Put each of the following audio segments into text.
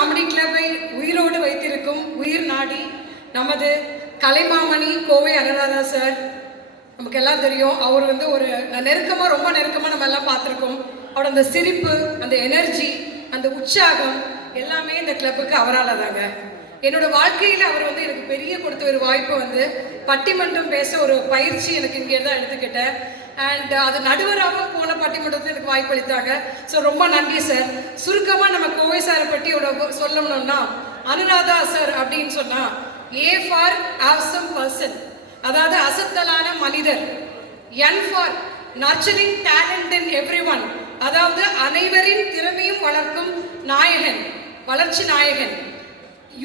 Comedy கிளப்பை உயிரோடு வைத்திருக்கும் உயிர் நாடி நமது கலைமாமணி கோவை அனுராதா சார். நமக்கு எல்லாம் தெரியும், அவர் வந்து ஒரு நெருக்கமாக, ரொம்ப நெருக்கமாக நம்ம எல்லாம் பார்த்துருக்கோம். அவரோட அந்த சிரிப்பு, அந்த எனர்ஜி, அந்த உற்சாகம் எல்லாமே இந்த கிளப்புக்கு அவரால் தாங்க. என்னோட வாழ்க்கையில் அவர் வந்து எனக்கு பெரிய கொடுத்த ஒரு வாய்ப்பு வந்து பட்டிமன்றம் பேச ஒரு பயிற்சி எனக்கு இங்கே தான் எடுத்துக்கிட்டேன். அண்ட் அது நடுவராகவும் போன பட்டிமன்றத்தில் எனக்கு வாய்ப்பு அளித்தாங்க. ஸோ ரொம்ப நன்றி சார். சுருக்கமாக நம்ம கோவை சாரை பற்றி சொல்லணும்னா, அனுராதா சார் அப்படின்னு சொன்னால் A ஃபார் ஆசம் பர்சன், அதாவது அசத்தலான மனிதர். N for nurturing talent in every one, அதாவது அனைவரின் திறமையும் வளர்க்கும் நாயகன், வளர்ச்சி நாயகன்.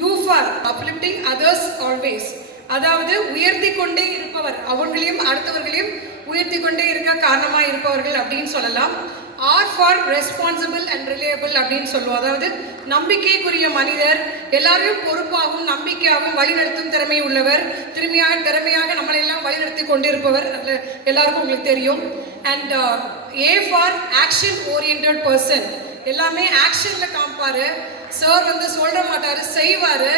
U for uplifting others always, அதாவது உயர்த்தி கொண்டே இருப்பவர், அவர்களையும் அடுத்தவர்களையும் உயர்த்தி கொண்டே இருக்க காரணமாக இருப்பவர்கள் அப்படின்னு சொல்லலாம். R for responsible and reliable அப்படின்னு சொல்லுவோம், அதாவது நம்பிக்கைக்குரிய மனிதர், எல்லாரையும் பொறுப்பாகவும் நம்பிக்கையாகவும் வழிநடத்தும் திறமை உள்ளவர், திறமையாக நம்மளெல்லாம் வழிநடத்தி கொண்டிருப்பவர், அதில் எல்லாருக்கும் உங்களுக்கு தெரியும். And A for action oriented person, எல்லாமே ஆக்ஷனில் காமிப்பார். சார் வந்து சொல்ற மாட்டாரு, செய்வாரு.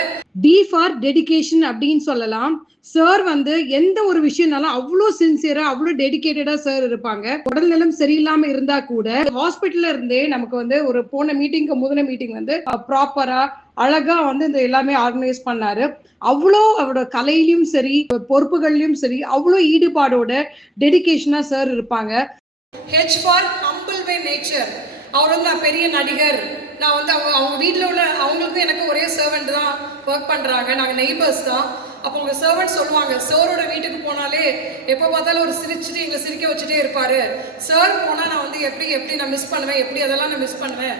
D ஃபார் டெடிகேஷன் அப்படின்னு சொல்லலாம். சார் வந்து எந்த ஒரு விஷயம்னாலும் அவ்வளோ சின்சியரா, அவ்வளோ டெடிகேட்டடா சார் இருப்பாங்க. உடல்நலம் சரியில்லாம இருந்தா கூட ஹாஸ்பிட்டல்ல இருந்தே நமக்கு வந்து ஒரு போன முதன மீட்டிங் வந்து ப்ராப்பரா அழகா வந்து இந்த எல்லாமே ஆர்கனைஸ் பண்ணாரு. அவ்வளோ அவரோட கலையிலும் சரி, பொறுப்புகள்லயும் சரி, அவ்வளோ ஈடுபாடோட டெடிகேஷனா சார் இருப்பாங்க. H for humble by nature, அவர் வந்து நான் பெரிய நடிகர், நான் வந்து அவங்க வீட்டில் உள்ள அவங்களுக்கும் எனக்கு ஒரே சர்வெண்ட் தான் ஒர்க் பண்ணுறாங்க, நாங்கள் நெய்பர்ஸ் தான். அப்போ உங்கள் சர்வெண்ட் சொல்லுவாங்க, சாரோட வீட்டுக்கு போனாலே எப்போ பார்த்தாலும் ஒரு சிரிச்சுட்டு எங்களை சிரிக்க வச்சுட்டே இருப்பார். சார் போனால் நான் வந்து எப்படி நான் மிஸ் பண்ணுவேன், எப்படி அதெல்லாம் நான் மிஸ் பண்ணுவேன்,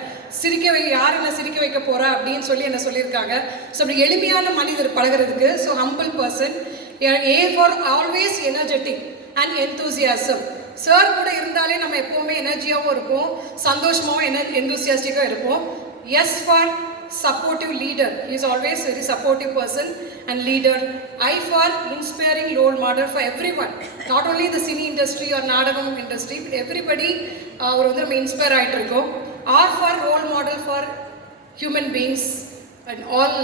யார் என்ன சிரிக்க வைக்க போகிறா அப்படின்னு சொல்லி என்ன சொல்லியிருக்காங்க. ஸோ அப்படி எளிமையான மனிதர் பழகிறதுக்கு. So humble person. A for always energetic and enthusiasm, sir கூட இருந்தாலே நம்ம எப்போவுமே எனர்ஜியாகவும் இருப்போம், சந்தோஷமாகவும் எந்தூசியாஸ்டிக்காக இருப்போம். S for supportive leader, he is always very supportive person and leader. I for inspiring role model for everyone, not only the cine industry or நாடகம் industry, but everybody அவர் வந்து நம்ம இன்ஸ்பயர் ஆகிட்டு இருக்கோம். R for role model for human beings and all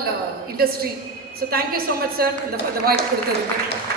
industry. So thank you so much sir, இந்த வாய்ப்பு கொடுத்ததுக்கு.